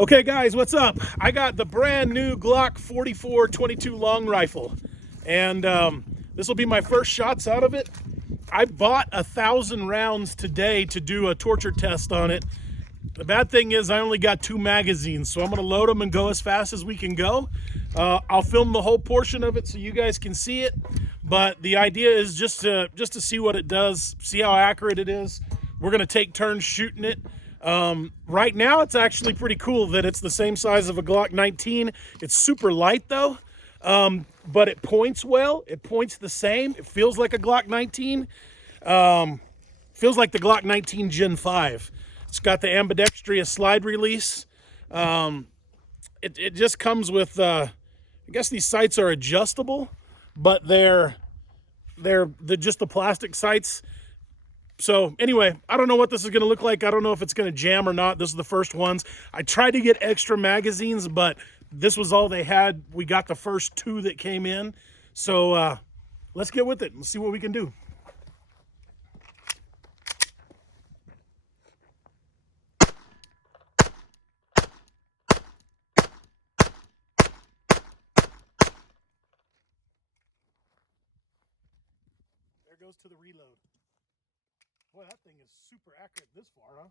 Okay guys, what's up? I got the brand new Glock 44-22 long rifle, and this will be my first shots out of it. I bought 1,000 rounds today to do a torture test on it. The bad thing is I only got 2 magazines, so I'm gonna load them and go as fast as we can go. I'll film the whole portion of it so you guys can see it, but the idea is just to see what it does, see how accurate it is. We're gonna take turns shooting it. Right now it's actually pretty cool that it's the same size of a Glock 19. It's super light though, but it points well. It points the same. It feels like a Glock 19. Feels like the Glock 19 Gen 5. It's got the ambidextrous slide release. It just comes with, I guess these sights are adjustable, but they're just the plastic sights. So anyway, I don't know what this is going to look like. I don't know if it's going to jam or not. This is the first ones. I tried to get extra magazines, but this was all they had. We got the first 2 that came in. So let's get with it and see what we can do. There goes to the reload. Boy, that thing is super accurate this far, huh?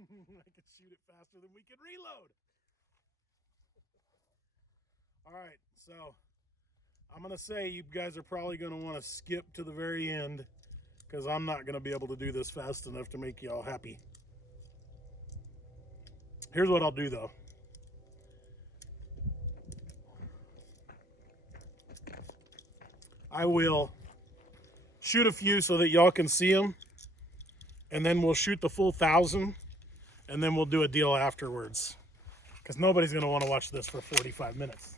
I can shoot it faster than we can reload. All right, so I'm going to say you guys are probably going to want to skip to the very end because I'm not going to be able to do this fast enough to make y'all happy. Here's what I'll do, though. I will shoot a few so that y'all can see them, and then we'll shoot the full 1,000, and then we'll do a deal afterwards, because nobody's going to want to watch this for 45 minutes.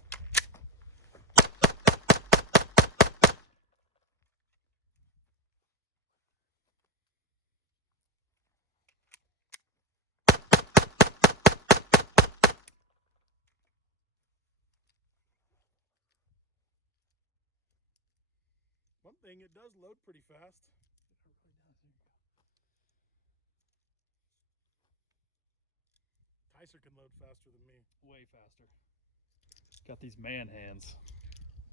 One thing, it does load pretty fast. Tyser can load faster than me. Way faster. Got these man hands.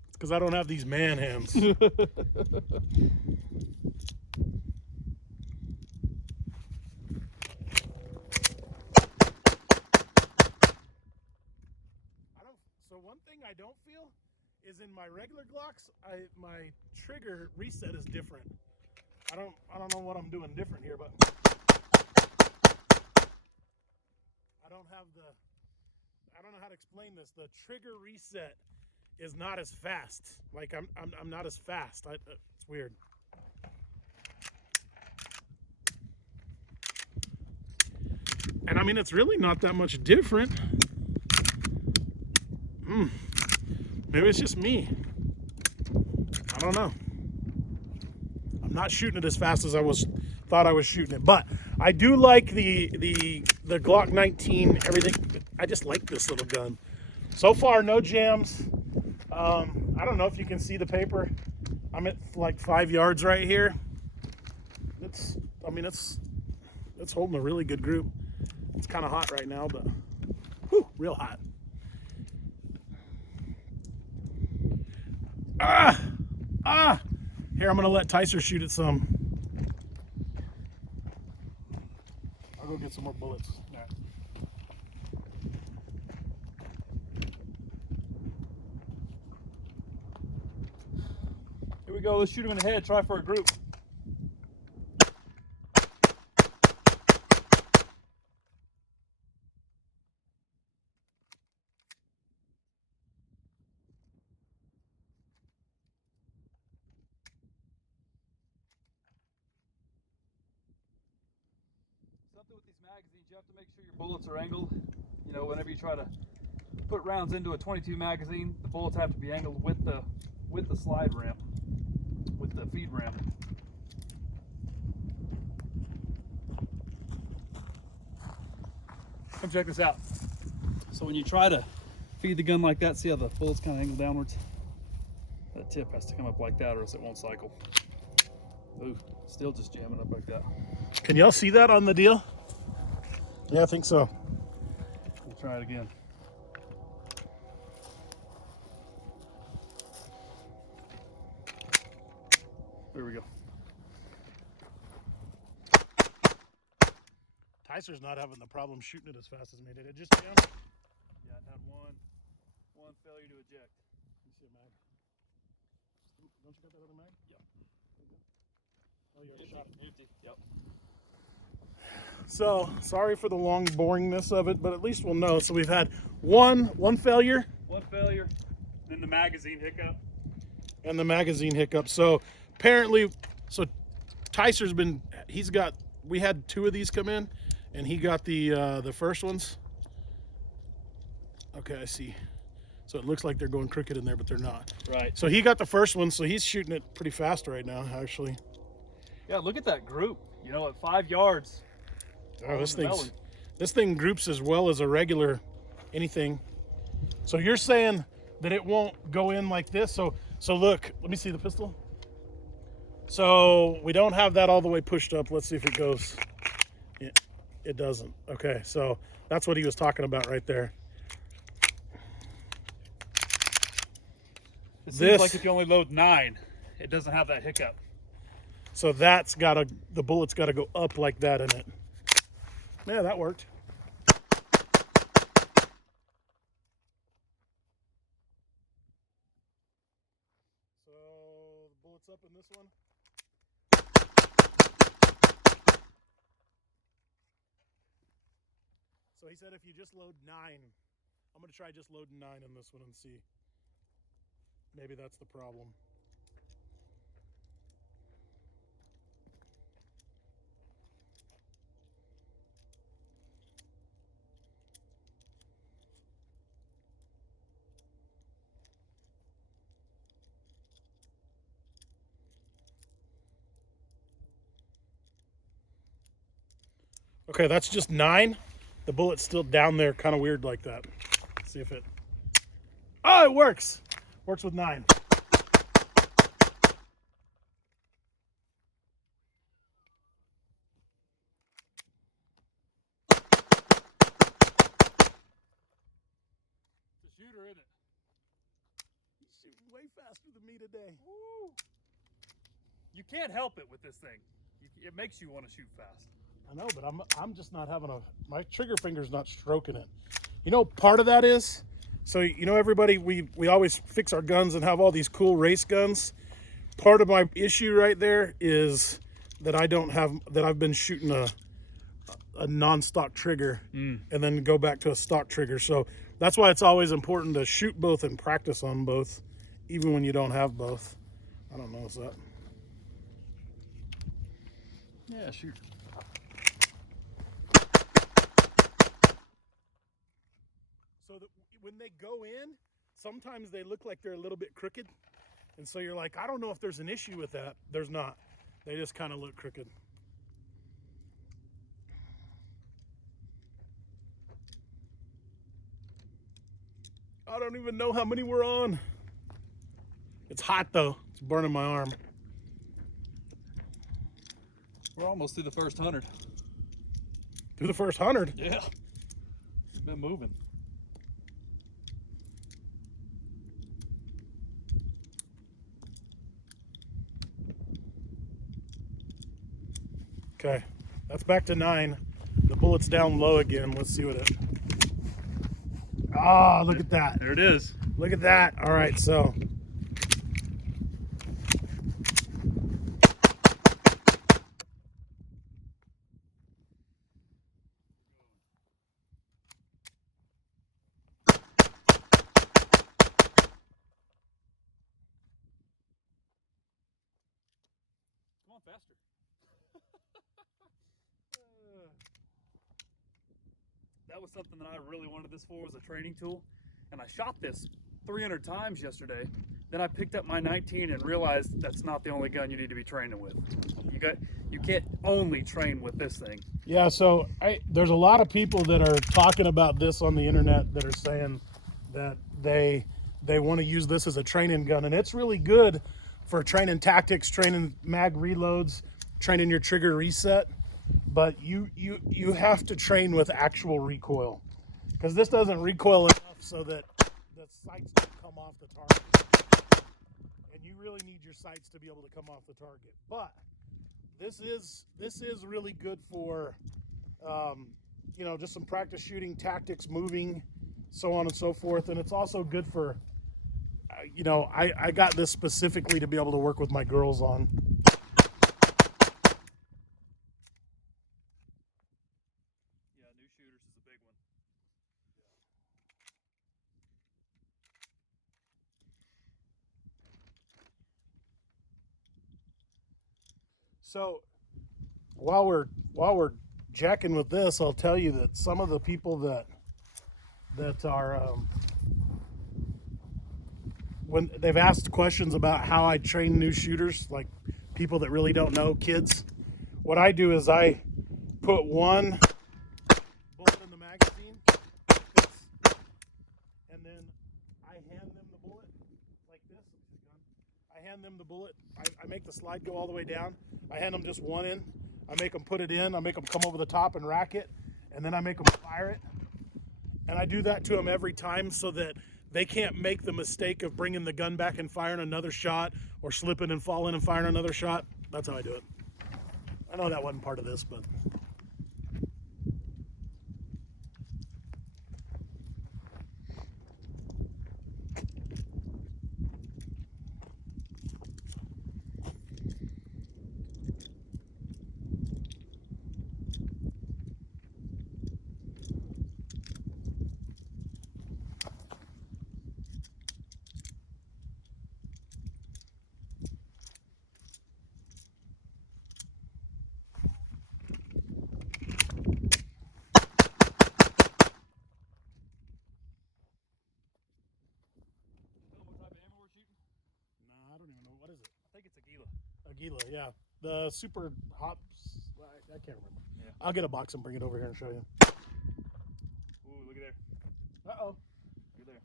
It's because I don't have these man hands. So one thing I don't feel is in my regular Glocks, my trigger reset is different. I don't know what I'm doing different here, but I don't know how to explain this. The trigger reset is not as fast. Like I'm not as fast. It's weird. And I mean, it's really not that much different. Maybe it's just me. I don't know. I'm not shooting it as fast as I thought I was shooting it, but I do like the Glock 19. Everything. I just like this little gun. So far, no jams. I don't know if you can see the paper. I'm at like 5 yards right here. It's holding a really good group. It's kind of hot right now, but whew, real hot. Here, I'm gonna let Tyser shoot it some. I'll go get some more bullets. All right. Here we go. Let's shoot him in the head. Try for a group. Something with these magazines, you have to make sure your bullets are angled. You know, whenever you try to put rounds into a 22 magazine, the bullets have to be angled with the slide ramp, with the feed ramp. Come check this out. So when you try to feed the gun like that, see how the bullets kind of angle downwards? That tip has to come up like that or else it won't cycle. Ooh, still just jamming up like that. Can y'all see that on the deal? Yeah, I think so. We'll try it again. There we go. Tyser's not having the problem shooting it as fast as me. Did it just jam? Yeah, it had one failure to eject. Let me see a mag. Don't you got that other mag? Yep. Oh, you already shot it. Empty. Yep. So, sorry for the long boringness of it, but at least we'll know. So we've had one failure. One failure, then the magazine hiccup. And the magazine hiccup. So apparently, Tyser's been, we had 2 of these come in, and he got the first ones. Okay, I see. So it looks like they're going crooked in there, but they're not. Right. So he got the first one, so he's shooting it pretty fast right now, actually. Yeah, look at that group. You know, at 5 yards. Oh, this thing groups as well as a regular anything. So you're saying that it won't go in like this? So look, let me see the pistol. So we don't have that all the way pushed up. Let's see if it goes. It doesn't. Okay, so that's what he was talking about right there. It seems like if you only load 9, it doesn't have that hiccup. So the bullet's got to go up like that in it. Yeah, that worked. So the bullet's up in this one. So he said if you just load 9, I'm going to try just loading 9 in this one and see. Maybe that's the problem. Okay, that's just 9. The bullet's still down there, kind of weird like that. Let's see if it... Oh, it works! Works with 9. It's a shooter, isn't it? He's shooting way faster than me today. Woo. You can't help it with this thing. It makes you want to shoot fast. I know, but I'm just not having my trigger finger's not stroking it. You know, part of that is, so you know, everybody, we always fix our guns and have all these cool race guns. Part of my issue right there is that I've been shooting a non-stock trigger and then go back to a stock trigger. So that's why it's always important to shoot both and practice on both, even when you don't have both. I don't know, is that? Yeah, shoot. So when they go in, sometimes they look like they're a little bit crooked. And so you're like, I don't know if there's an issue with that. There's not. They just kind of look crooked. I don't even know how many we're on. It's hot though. It's burning my arm. We're almost through the first 100. Through the first 100? Yeah. It's been moving. Okay, that's back to 9. The bullet's down low again. Let's see what it... Ah, look at that. There it is. Look at that. All right, so... Come on, faster. That was something that I really wanted this for, was a training tool. And I shot this 300 times yesterday. Then I picked up my 19 and realized that's not the only gun you need to be training with. You can't only train with this thing. Yeah, so there's a lot of people that are talking about this on the internet that are saying that they want to use this as a training gun, and it's really good for training tactics, training mag reloads, training your trigger reset. But you have to train with actual recoil, because this doesn't recoil enough so that the sights don't come off the target. And you really need your sights to be able to come off the target. But this is really good for you know, just some practice shooting, tactics, moving, so on and so forth. And it's also good for you know, I got this specifically to be able to work with my girls on. Yeah, new shooters is a big one. So while we're jacking with this, I'll tell you that some of the people that are when they've asked questions about how I train new shooters, like people that really don't know, kids, what I do is I put one bullet in the magazine like this, and then I hand them the bullet like this. I hand them the bullet. I make the slide go all the way down. I hand them just one in. I make them put it in. I make them come over the top and rack it, and then I make them fire it. And I do that to them every time so that they can't make the mistake of bringing the gun back and firing another shot, or slipping and falling and firing another shot. That's how I do it. I know that wasn't part of this, but... I don't even know. What is it? I think it's a Gila. Aguila, yeah. The super hops. I can't remember. Yeah. I'll get a box and bring it over here and show you. Ooh, look at there. Uh-oh. Look at there.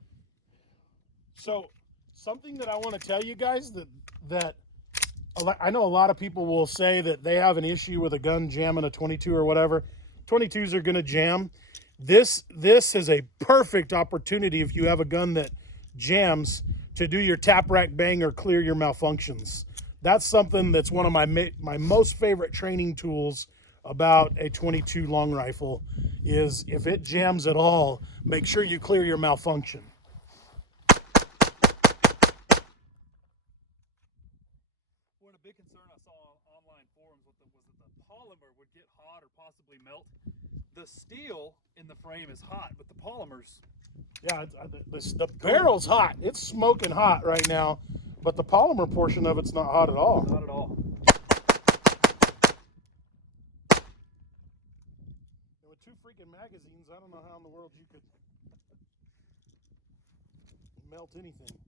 So, something that I want to tell you guys that I know a lot of people will say that they have an issue with a gun jamming a 22 or whatever. 22s are going to jam. This is a perfect opportunity if you have a gun that jams to do your tap rack bang or clear your malfunctions. That's something that's one of my most favorite training tools about a 22 long rifle is if it jams at all, make sure you clear your malfunction. One big concern I saw on online forums was that the polymer would get hot or possibly melt. The steel in the frame is hot, but the polymers... Yeah, the barrel's hot. It's smoking hot right now, but the polymer portion of it's not hot at all. Not at all. And with 2 freaking magazines, I don't know how in the world you could melt anything.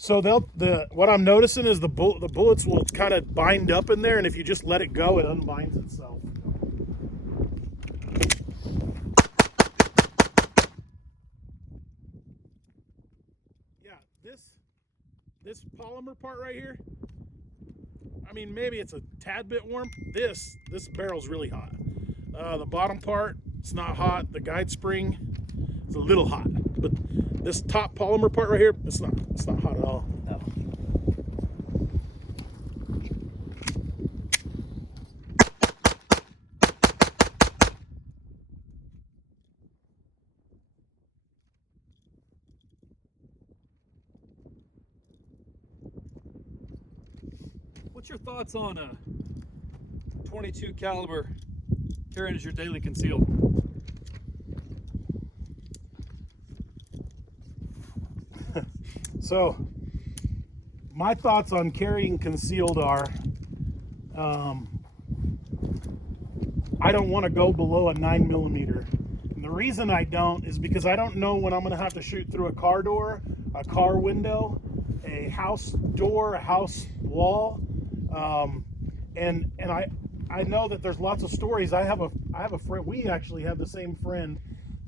So what I'm noticing is the bullets will kind of bind up in there, and if you just let it go, it unbinds itself. Yeah, this polymer part right here, I mean, maybe it's a tad bit warm. This barrel's really hot. The bottom part, it's not hot. The guide spring, it's a little hot, but this top polymer part right here, it's not hot at all. No. What's your thoughts on a 22 caliber carrying as your daily concealed? So, my thoughts on carrying concealed are, I don't want to go below a 9mm. And the reason I don't is because I don't know when I'm going to have to shoot through a car door, a car window, a house door, a house wall, and I know that there's lots of stories. I have a friend. We actually have the same friend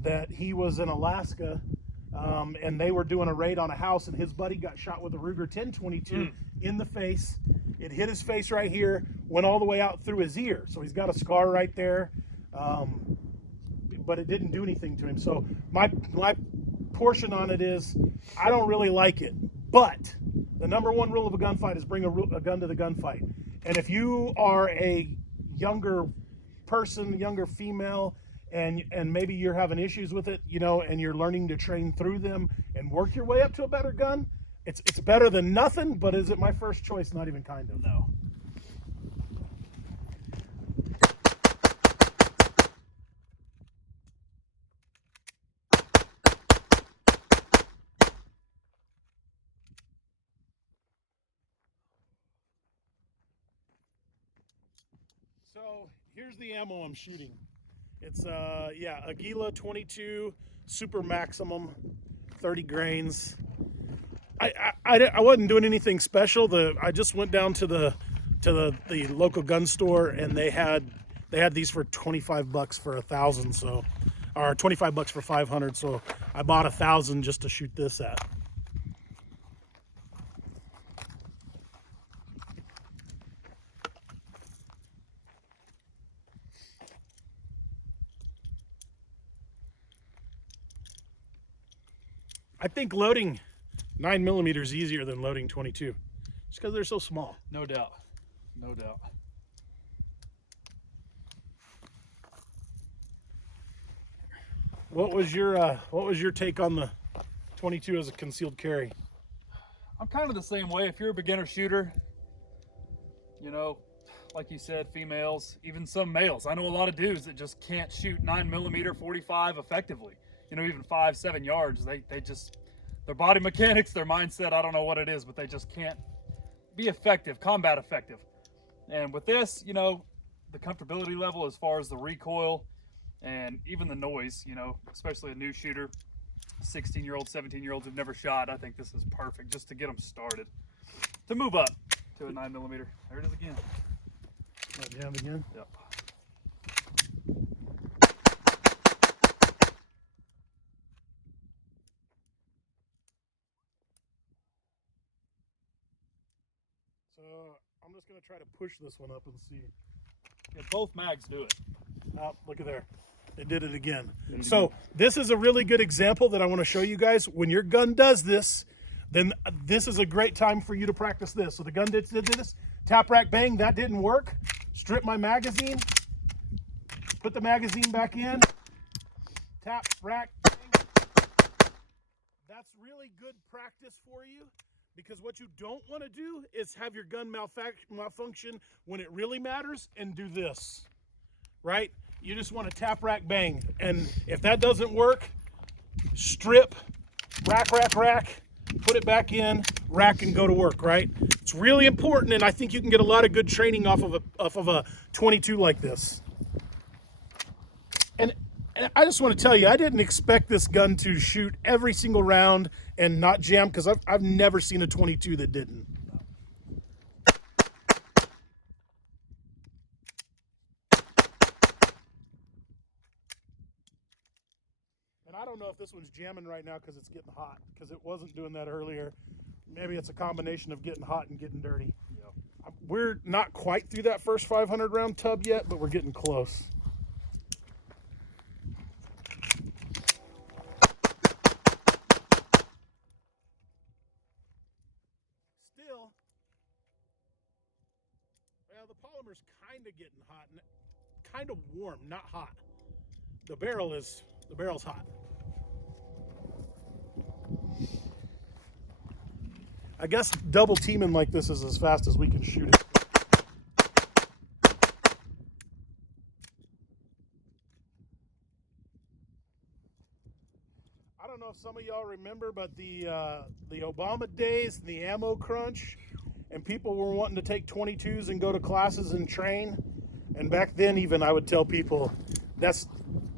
that he was in Alaska, and they were doing a raid on a house, and his buddy got shot with a Ruger 10/22 in the face. It hit his face right here, went all the way out through his ear, so he's got a scar right there. But it didn't do anything to him. So my portion on it is, I don't really like it. But the number one rule of a gunfight is bring a gun to the gunfight. And if you are a younger person, younger female, and maybe you're having issues with it, and you're learning to train through them and work your way up to a better gun, it's better than nothing. But is it my first choice? Not even kind of. No. So here's the ammo I'm shooting. It's Aguila 22 Super Maximum, 30 grains. I wasn't doing anything special. I just went down to the local gun store, and they had these for $25 for 1,000, so, or $25 for 500. So I bought 1,000 just to shoot this at. I think loading 9mm is easier than loading 22, just because they're so small. No doubt. No doubt. What was your take on the 22 as a concealed carry? I'm kind of the same way. If you're a beginner shooter, like you said, females, even some males. I know a lot of dudes that just can't shoot 9mm 45 effectively. Even 5-7 yards. They just, their body mechanics, their mindset, I don't know what it is, but they just can't be effective, combat effective. And with this, the comfortability level as far as the recoil and even the noise, especially a new shooter, 16-year-olds, 17-year-olds who've never shot, I think this is perfect just to get them started. To move up to a 9mm. There it is again. Jam again? Yep. So I'm just gonna try to push this one up and see. Yeah, both mags do it. Oh, look at there. It did it again. So this is a really good example that I want to show you guys. When your gun does this, then this is a great time for you to practice this. So the gun did this. Tap, rack, bang. That didn't work. Strip my magazine. Put the magazine back in. Tap, rack, bang. That's really good practice for you. Because what you don't want to do is have your gun malfunction when it really matters and do this, right? You just want to tap, rack, bang. And if that doesn't work, strip, rack, rack, rack, put it back in, rack, and go to work, right? It's really important, and I think you can get a lot of good training off of a 22 like this. And I just want to tell you, I didn't expect this gun to shoot every single round and not jam, because I've never seen a 22 that didn't. And I don't know if this one's jamming right now because it's getting hot, because it wasn't doing that earlier. Maybe it's a combination of getting hot and getting dirty. Yeah. We're not quite through that first 500 round tub yet, but we're getting close. Still, well, the polymer's kind of getting hot, and kind of warm, not hot. The barrel's hot. I guess double teaming like this is as fast as we can shoot it. I don't know if some of y'all remember, but the Obama days, the ammo crunch, and people were wanting to take 22s and go to classes and train. And back then, even, I would tell people, that's,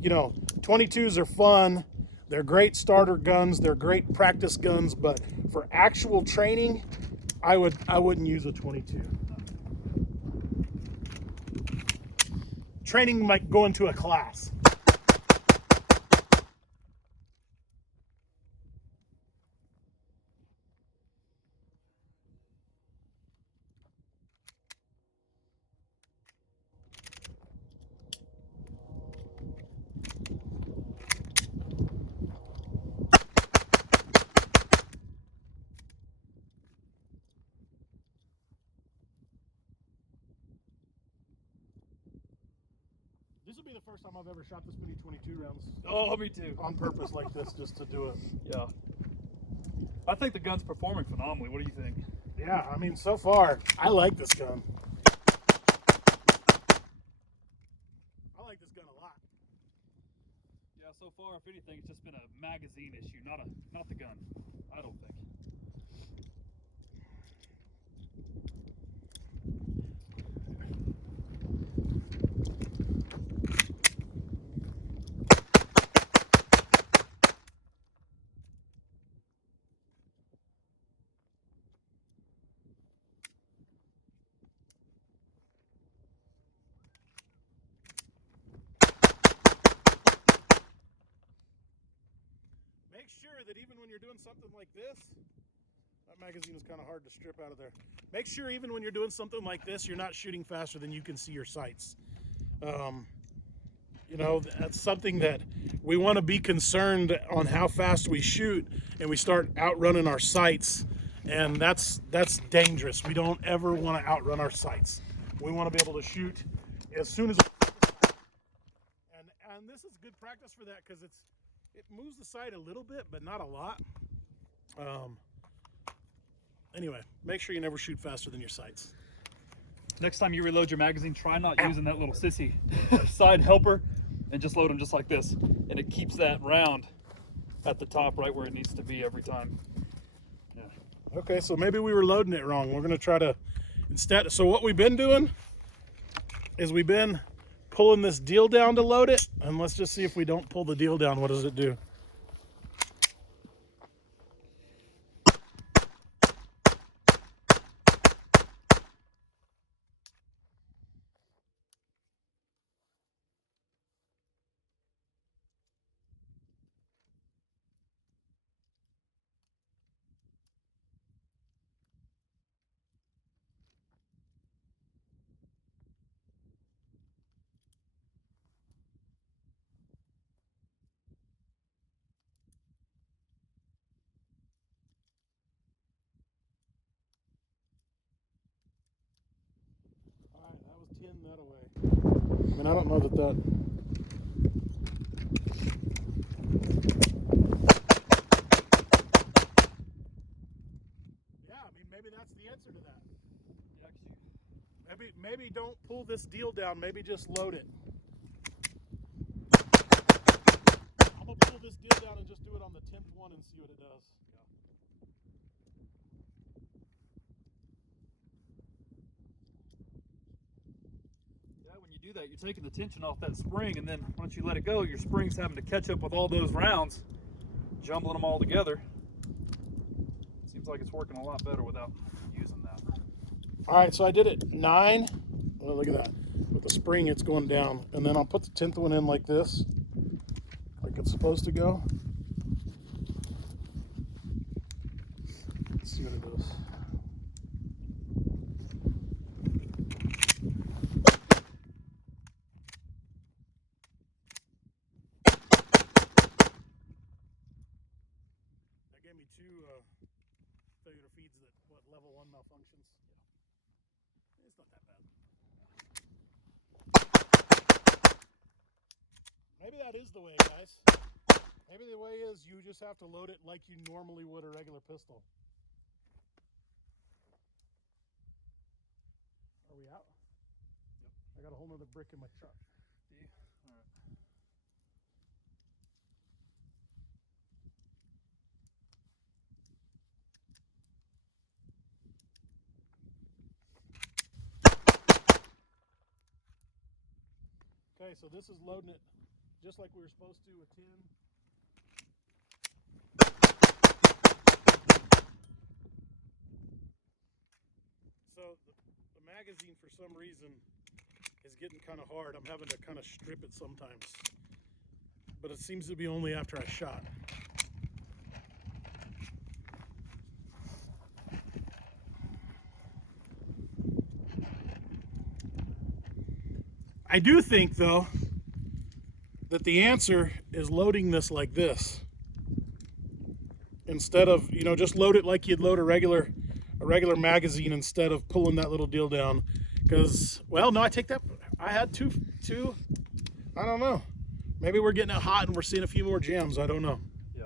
22s are fun. They're great starter guns. They're great practice guns. But for actual training, I wouldn't use a 22. Training like going to a class. be the first time I've ever shot this many 22 rounds. Oh, me too. On purpose like this, just to do it. Yeah. I think the gun's performing phenomenally. What do you think? Yeah, I mean, so far, I like this gun. I like this gun a lot. Yeah, so far, if anything, it's just been a magazine issue, not the gun. I don't think. Make sure that even when you're doing something like this, that magazine is kind of hard to strip out of there. Make sure even when you're doing something like this, you're not shooting faster than you can see your sights. You know, that's something that we want to be concerned on how fast we shoot, and we start outrunning our sights, and that's dangerous. We don't ever want to outrun our sights. We want to be able to shoot as soon as and this is good practice for that, because it moves the sight a little bit, but not a lot. Anyway, make sure you never shoot faster than your sights. Next time you reload your magazine, try not using that little sissy side helper, and just load them just like this. And it keeps that round at the top right where it needs to be every time. Yeah. Okay, so maybe we were loading it wrong. We're gonna try to, instead, so what we've been doing is we've been pulling this deal down to load it, and let's just see if we don't pull the deal down, what does it do? Alright, that was 10 that away. I mean, I don't know that. Yeah, I mean, maybe that's the answer to that. Maybe don't pull this deal down, maybe just load it. I'm gonna pull this deal down and just do it on the 10th one and see what it does. Yeah, when you do that, you're taking the tension off that spring, and then once you let it go, your spring's having to catch up with all those rounds, jumbling them all together. Seems like it's working a lot better without using that. All right, so I did it 9. Oh, look at that. With the spring, it's going down. And then I'll put the 10th one in like this, like it's supposed to go. Let's see what it does. That gave me 2 failure feeds that, level 1 malfunctions. It's not that bad. Maybe that is the way, guys. Maybe the way is you just have to load it like you normally would a regular pistol. Are we out? Yep. I got a whole nother brick in my truck. Do you? All right. Okay, so this is loading it just like we were supposed to with 10. So the magazine, for some reason, is getting kind of hard. I'm having to kind of strip it sometimes. But it seems to be only after I shot. I do think, though, that the answer is loading this like this. Instead of, you know, just load it like you'd load a regular magazine instead of pulling that little deal down. Because, well, no, I take that. I had two I don't know. Maybe we're getting it hot and we're seeing a few more jams. I don't know. Yeah.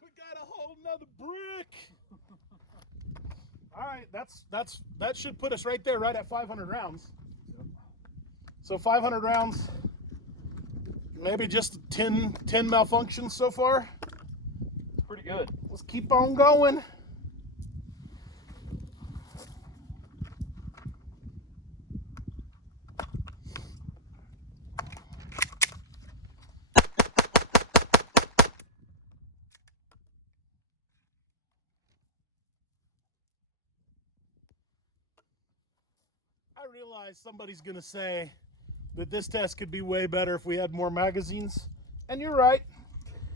We got a whole nother brick. All right, that should put us right there, right at 500 rounds. Yep. So 500 rounds, maybe just 10 malfunctions so far. It's pretty good. Let's keep on going. I realize somebody's gonna say that this test could be way better if we had more magazines, and you're right.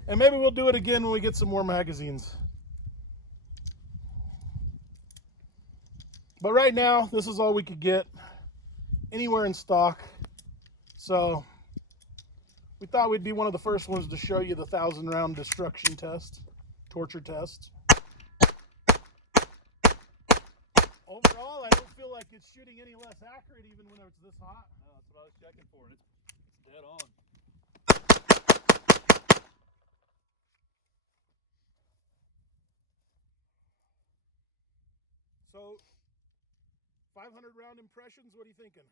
And maybe we'll do it again when we get some more magazines. But right now, this is all we could get anywhere in stock. So we thought we'd be one of the first ones to show you the 1,000-round destruction test, torture test. Overall, I don't feel like it's shooting any less accurate even when it's this hot. No, that's what I was checking for, and it's dead on. So, 500-round impressions, what are you thinking?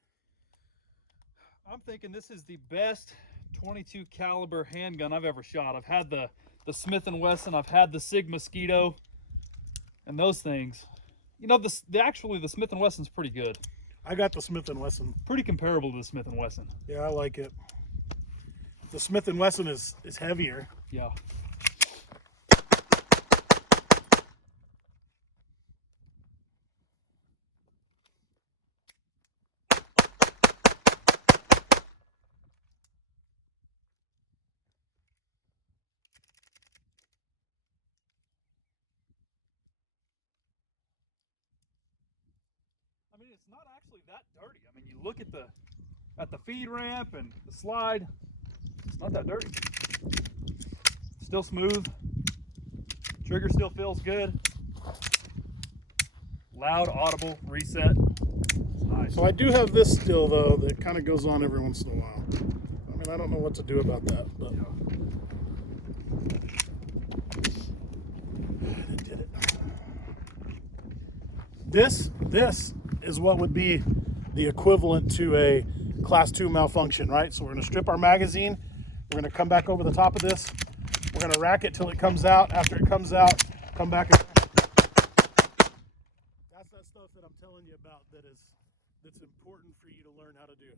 I'm thinking this is the best 22 caliber handgun I've ever shot. I've had the Smith & Wesson, I've had the Sig Mosquito, and those things. You know, actually the Smith & Wesson's pretty good. I got the Smith & Wesson. Pretty comparable to the Smith & Wesson. Yeah, I like it. The Smith & Wesson is heavier. Yeah. I mean, it's not actually that dirty. I mean, you look at the feed ramp and the slide, it's not that dirty. Still smooth. Trigger still feels good. Loud, audible, reset. It's nice. So I do have this still, though, that kind of goes on every once in a while. I mean, I don't know what to do about that, but Yeah. it did it. This is what would be the equivalent to a class 2 malfunction, right? So we're going to strip our magazine. We're going to come back over the top of this. We're going to rack it till it comes out. After it comes out, come back. That's that stuff that I'm telling you about that's important for you to learn how to do.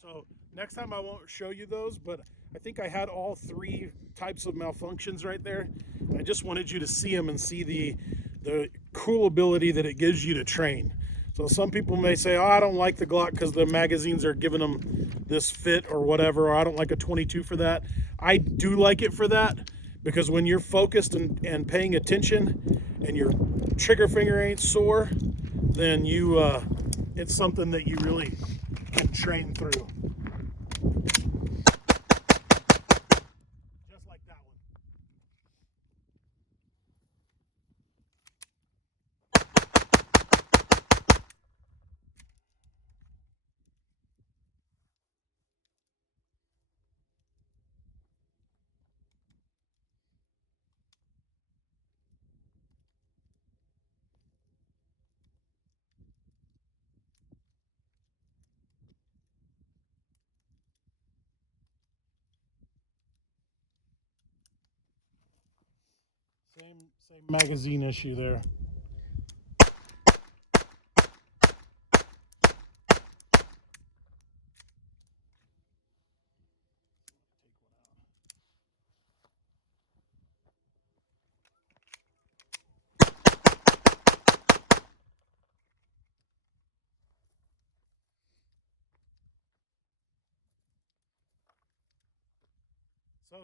So next time I won't show you those, but I think I had all 3 types of malfunctions right there. I just wanted you to see them and see the cool ability that it gives you to train. So some people may say, oh, I don't like the Glock because the magazines are giving them this fit or whatever, or I don't like a 22 for that. I do like it for that, because when you're focused and paying attention and your trigger finger ain't sore, then it's something that you really can train through. Just like that one. Same magazine issue there.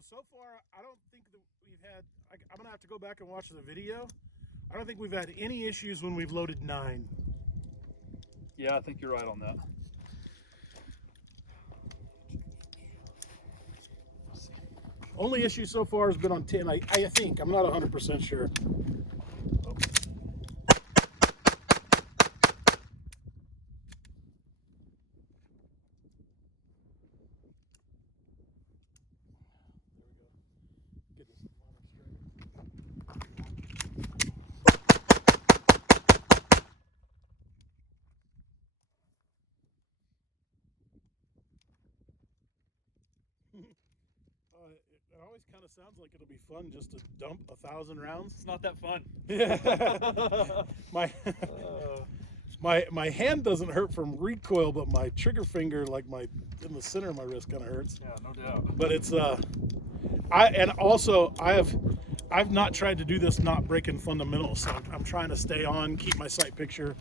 So far, I don't think that we've had. I'm gonna have to go back and watch the video. I don't think we've had any issues when we've loaded 9. Yeah, I think you're right on that. Only issue so far has been on 10. I think. I'm not 100% sure. It always kind of sounds like it'll be fun just to dump 1,000 rounds. It's not that fun. Yeah. my hand doesn't hurt from recoil, but my trigger finger, like in the center of my wrist, kind of hurts. Yeah, no doubt. But it's I've not tried to do this not breaking fundamentals, so I'm trying to stay on, keep my sight picture.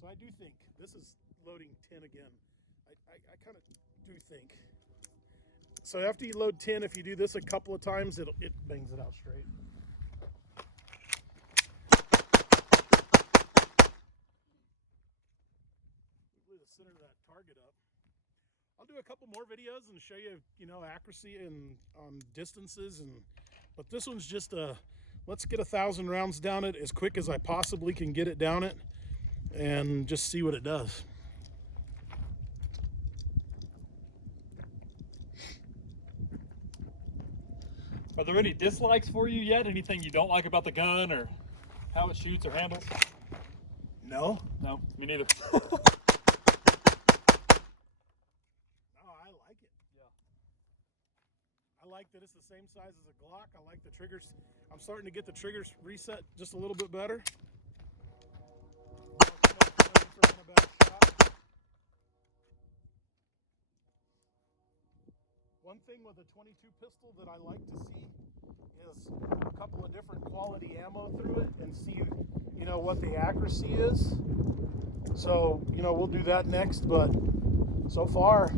So I do think this is loading 10 again. I kind of do think. So after you load 10, if you do this a couple of times, it bangs it out straight. Glue the center of that target up. I'll do a couple more videos and show you, accuracy and on distances, but this one's just let's get 1,000 rounds down it as quick as I possibly can get it down it, and just see what it does. Are there any dislikes for you yet? Anything you don't like about the gun or how it shoots or handles? No. No, me neither. No, I like it. Yeah. I like that it's the same size as a Glock. I like the triggers. I'm starting to get the triggers reset just a little bit better. One thing with a 22 pistol that I like to see is a couple of different quality ammo through it and see, what the accuracy is. So, we'll do that next, but so far,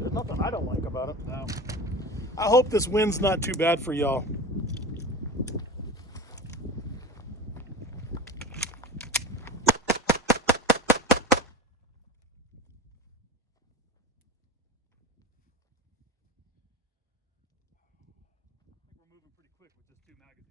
there's nothing I don't like about it. No. I hope this wind's not too bad for y'all. We're moving pretty quick with just 2 magazines.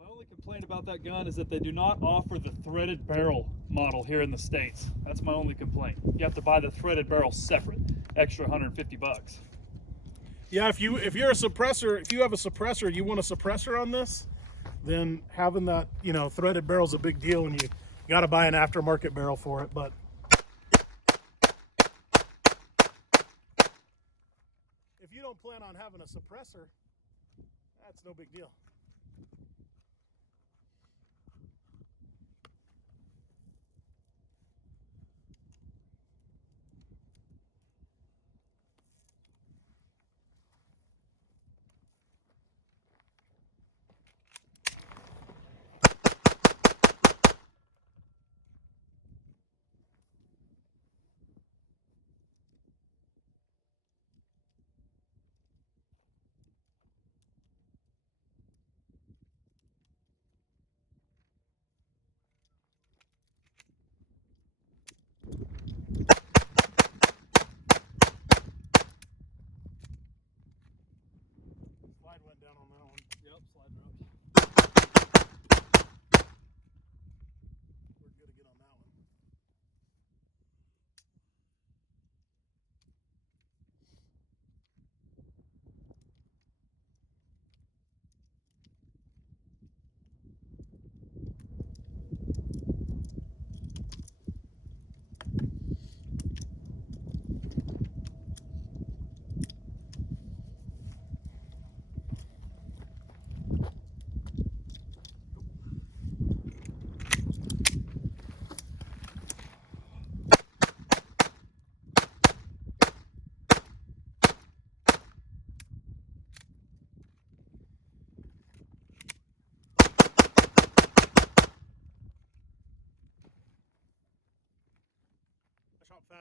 My only complaint about that gun is that they do not offer the threaded barrel model here in the States. That's my only complaint. You have to buy the threaded barrel separate, extra $150. Yeah, if you have a suppressor, you want a suppressor on this, then having that, threaded barrel is a big deal, and you got to buy an aftermarket barrel for it. But if you don't plan on having a suppressor, that's no big deal.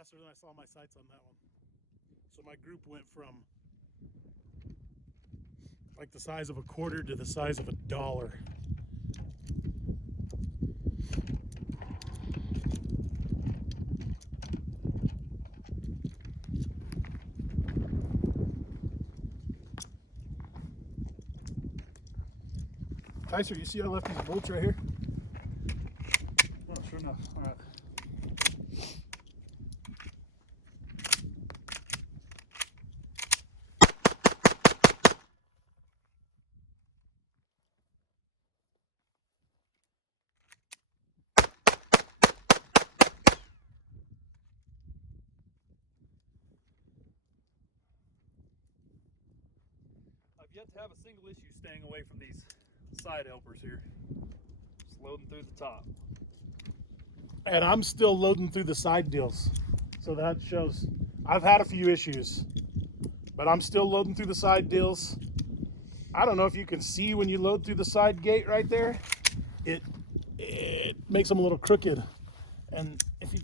faster than I saw my sights on that one. So my group went from like the size of a quarter to the size of $1. Tyser, you see I left these bolts right here? Oh, sure enough. All right. I've yet to have a single issue staying away from these side helpers here. Just loading through the top. And I'm still loading through the side deals. So that shows I've had a few issues, but I'm still loading through the side deals. I don't know if you can see when you load through the side gate right there. It makes them a little crooked. And if you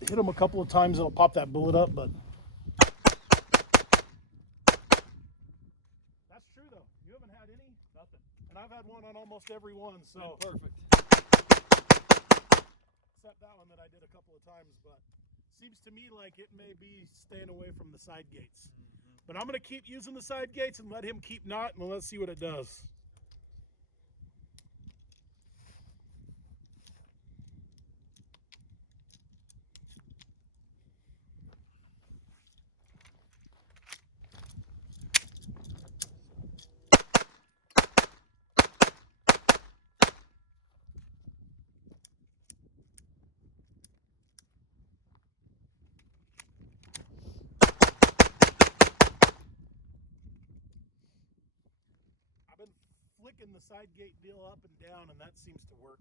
hit them a couple of times, it'll pop that bullet up, but that's true though. You haven't had any? Nothing. And I've had one on almost every one, so. Been perfect. Except that one that I did a couple of times, but seems to me like it may be staying away from the side gates. But I'm going to keep using the side gates and let him keep not, and let's see what it does. I've been flicking the side gate deal up and down, and that seems to work.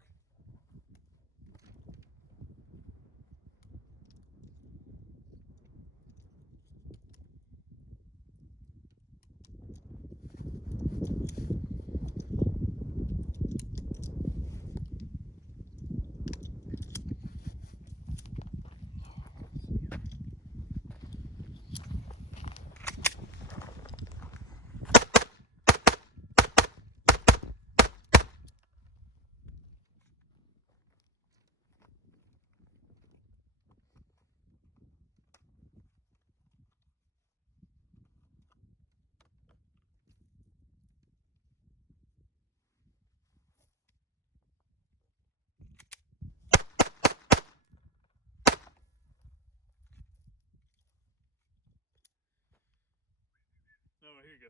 No, here you go.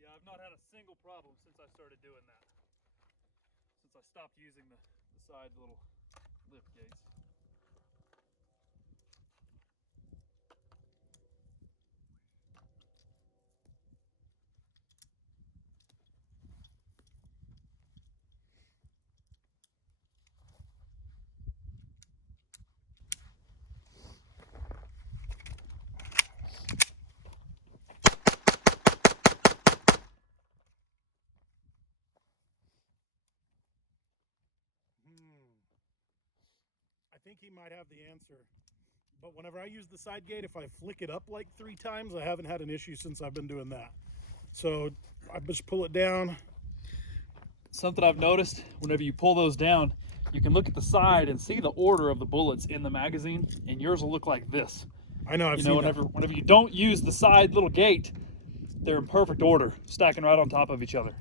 Yeah, I've not had a single problem since I started doing that. Since I stopped using the side little lift gates. I think he might have the answer. But whenever I use the side gate, if I flick it up like 3 times, I haven't had an issue since I've been doing that. So I just pull it down. Something I've noticed, whenever you pull those down, you can look at the side and see the order of the bullets in the magazine, and yours will look like this. I know, I've seen whenever you don't use the side little gate, they're in perfect order, stacking right on top of each other.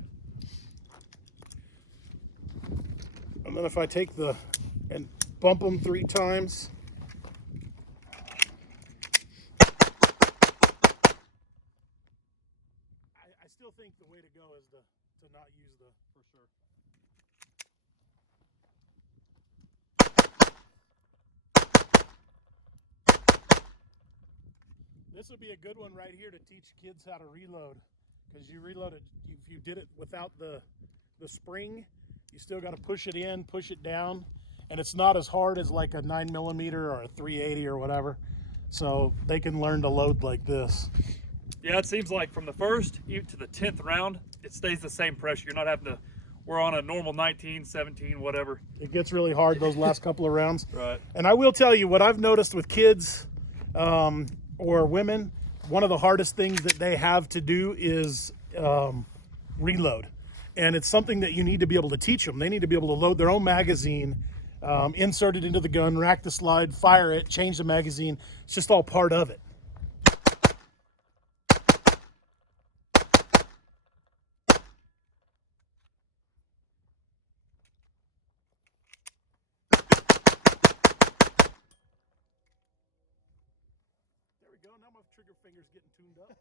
And then if I take and bump them 3 times. I still think the way to go is to not use the, For sure. This would be a good one right here to teach kids how to reload, because you reload it, if you did it without the spring, you still got to push it in, push it down, and it's not as hard as like a 9mm or a 380 or whatever, so they can learn to load like this. Yeah, it seems like from the first to the 10th round, it stays the same pressure. You're not having to, we're on a normal 19, 17, whatever. It gets really hard those last couple of rounds. Right. And I will tell you what I've noticed with kids or women, one of the hardest things that they have to do is reload. And it's something that you need to be able to teach them. They need to be able to load their own magazine, insert it into the gun, rack the slide, fire it, change the magazine. It's just all part of it. There we go. Now my trigger finger's getting tuned up.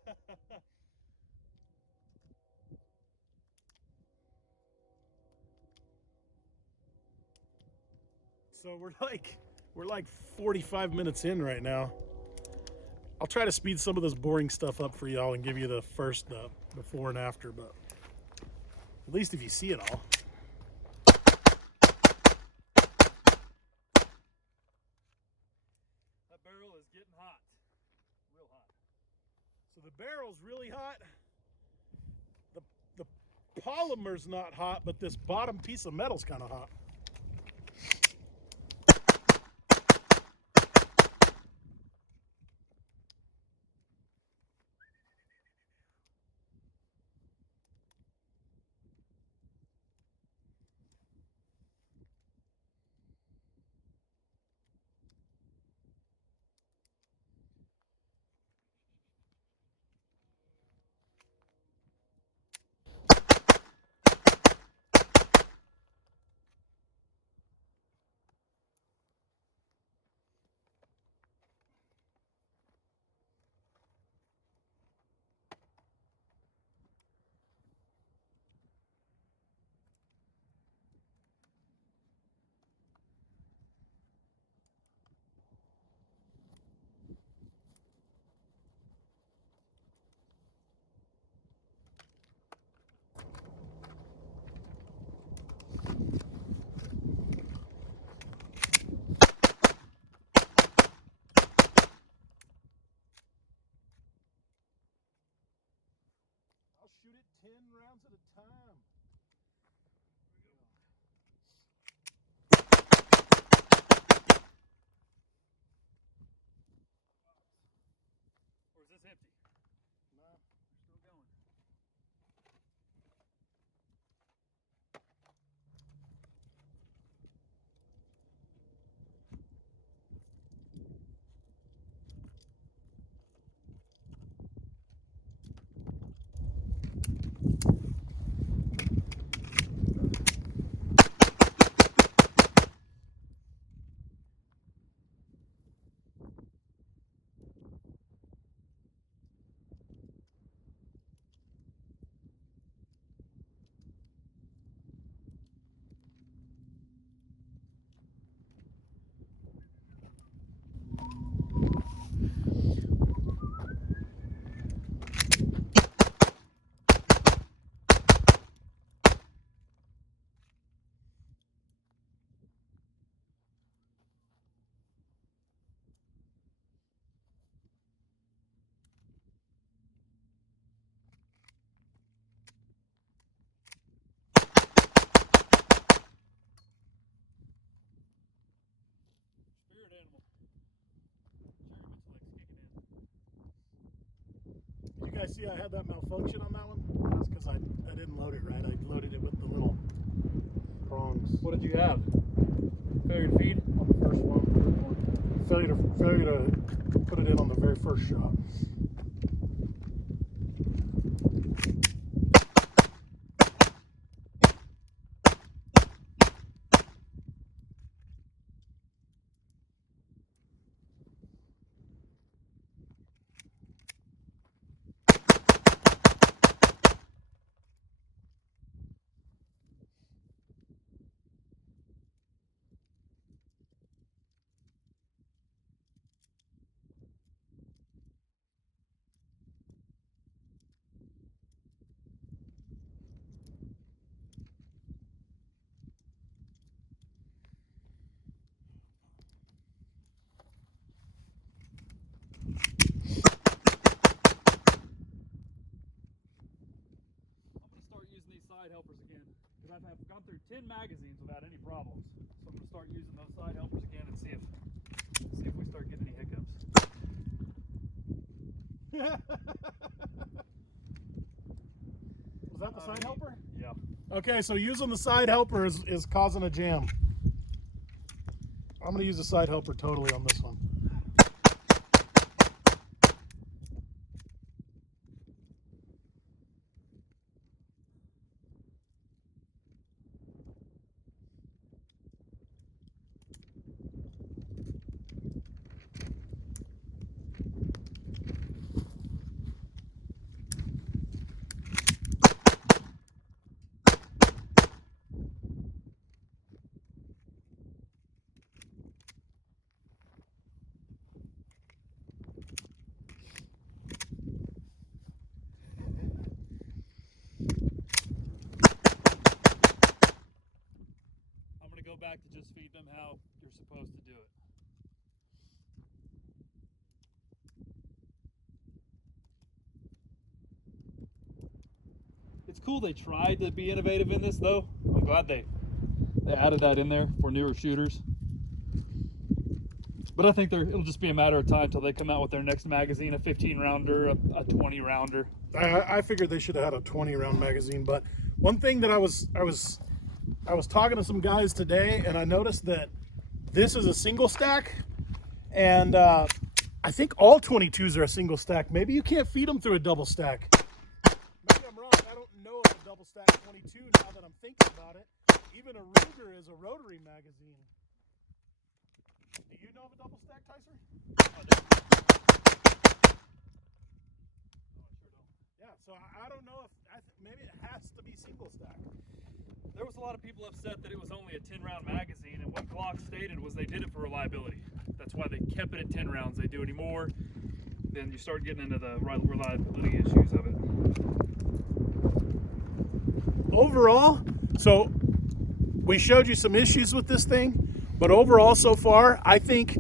So we're like 45 minutes in right now. I'll try to speed some of this boring stuff up for y'all and give you the first before and after, but at least if you see it all. That barrel is getting hot. Real hot. So the barrel's really hot. The polymer's not hot, but this bottom piece of metal's kind of hot. Shoot it 10 rounds at a time. Or is this empty? No. Still going. Spirit animal. Jerry Mitchell's kicking in. Did you guys see I had that malfunction on that one? That's because I didn't load it right. I loaded it with the little prongs. What did you have? Failure to feed? On the first one. Failure to put it in on the very first shot. gone through 10 magazines without any problems. So I'm going to start using those side helpers again and see if we start getting any hiccups. Was that the side helper? Yeah. Okay, so using the side helper is causing a jam. I'm going to use the side helper totally on this one. Go back to just feed them how you're supposed to do it. It's cool they tried to be innovative in this though. I'm glad they added that in there for newer shooters. But I think it'll just be a matter of time until they come out with their next magazine, a 15 rounder, a 20 rounder. I figured they should have had a 20 round magazine, but one thing that I was talking to some guys today, and I noticed that this is a single stack, and I think all 22s are a single stack. Maybe you can't feed them through a double stack. Maybe I'm wrong. I don't know of a double stack 22 now that I'm thinking about it. Even a Ruger is a rotary magazine. Do you know of a double stack, Tyser? Yeah, so I don't know if maybe it has to be single stack. There was a lot of people upset that it was only a 10 round magazine, and what Glock stated was they did it for reliability. That's why they kept it at 10 rounds. They do any more, then you start getting into the reliability issues of it. Overall, so we showed you some issues with this thing, but overall so far, I think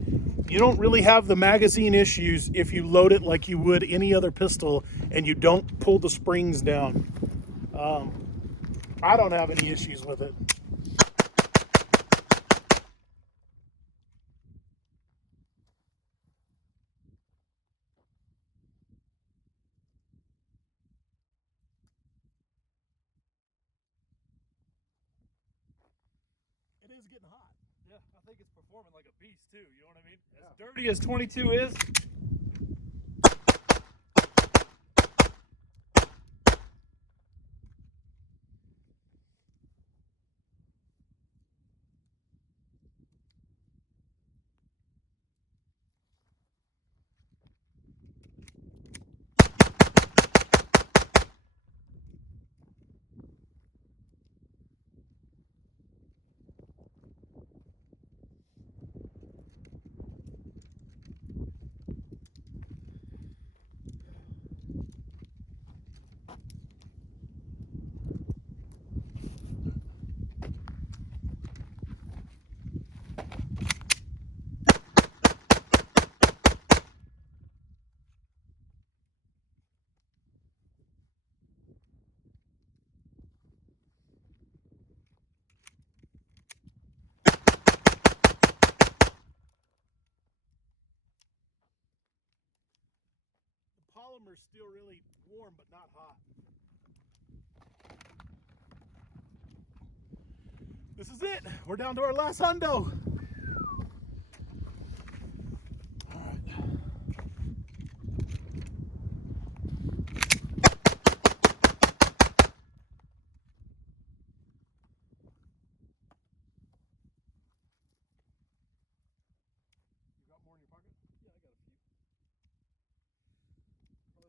you don't really have the magazine issues if you load it like you would any other pistol and you don't pull the springs down. I don't have any issues with it. It is getting hot. Yeah, I think it's performing like a beast too, you know what I mean? As dirty as 22 is, Polymer's still really warm but not hot. This is it. We're down to our last hundo.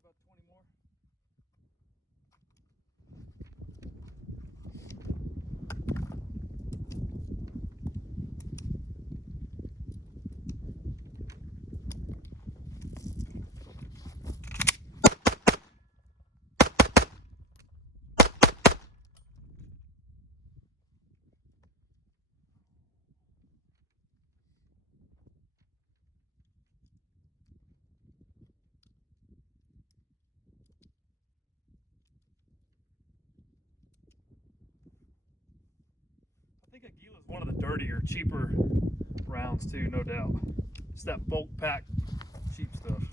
about 20 more. think Aguila is one of the dirtier, cheaper rounds too, no doubt. It's that bulk pack, cheap stuff.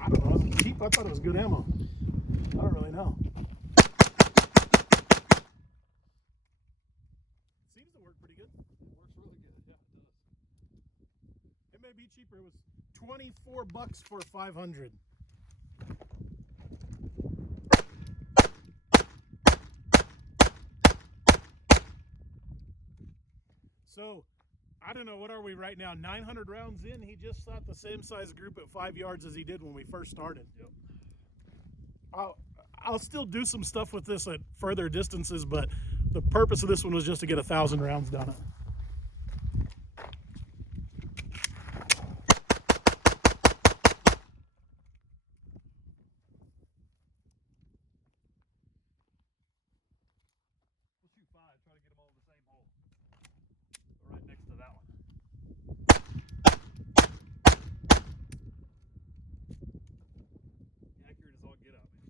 I don't know. Was it cheap? I thought it was good ammo. I don't really know. Seems to work pretty good. It works really good. Yeah, it does. It may be cheaper. It was $24 for 500. So, I don't know, what are we right now? 900 rounds in, he just shot the same size group at 5 yards as he did when we first started. Yep. I'll still do some stuff with this at further distances, but the purpose of this one was just to get 1,000 rounds done it. We'll shoot 5, try to get them all in the same hole. Right next to that one. Accurate as all get out, man.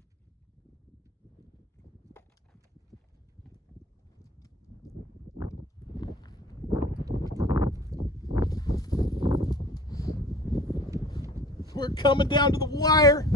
We're coming down to the wire.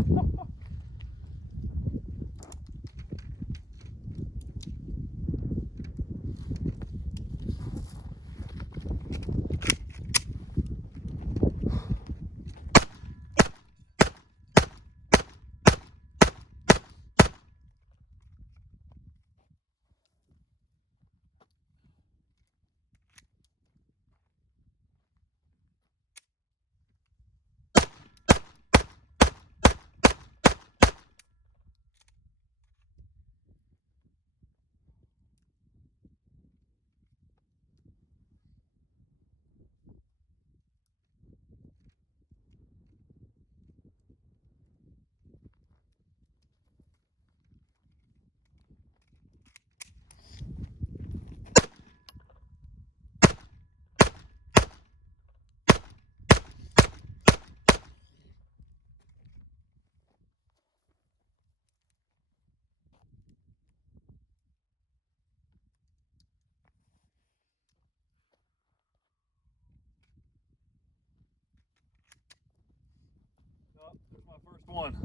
Oh, there's my first one.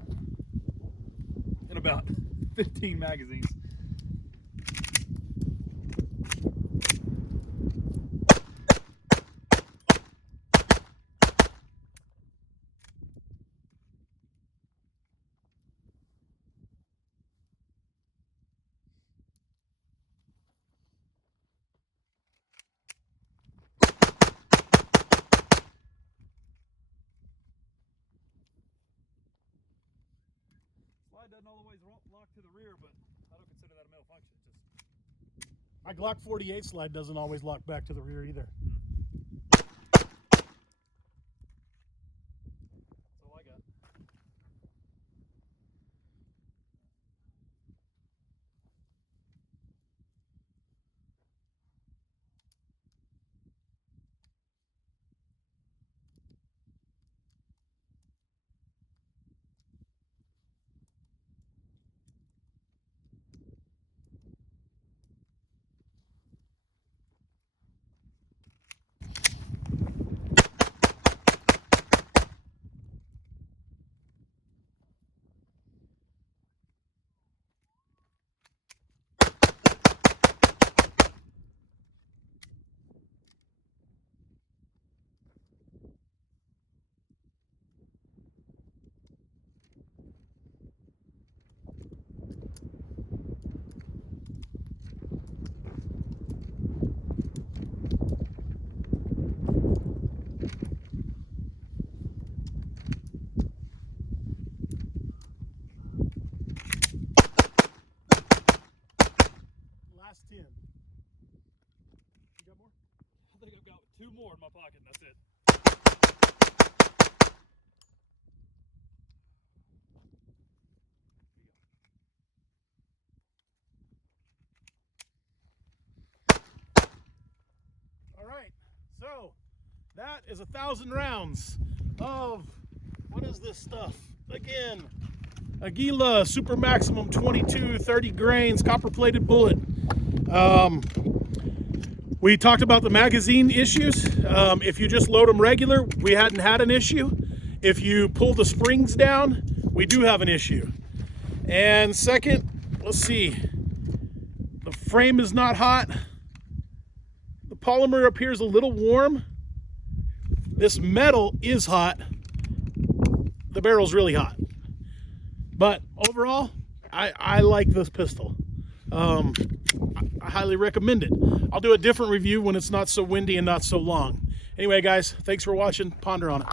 In about 15 magazines. Slide doesn't always lock to the rear, but I don't consider that a malfunction. Just My Glock 48 slide doesn't always lock back to the rear either. that's all I got. Last 10. You got more? I think I've got 2 more in my pocket, and that's it. All right, so that is 1,000 rounds of, what is this stuff? Again, Aguila Super Maximum 22, 30 grains, copper plated bullet. We talked about the magazine issues. If you just load them regular, we hadn't had an issue. If you pull the springs down, we do have an issue. And second, let's see, the frame is not hot. The polymer appears a little warm. This metal is hot. The barrel's really hot. But overall, I like this pistol. I highly recommend it. I'll do a different review when it's not so windy and not so long. Anyway, guys, thanks for watching. Ponder on it.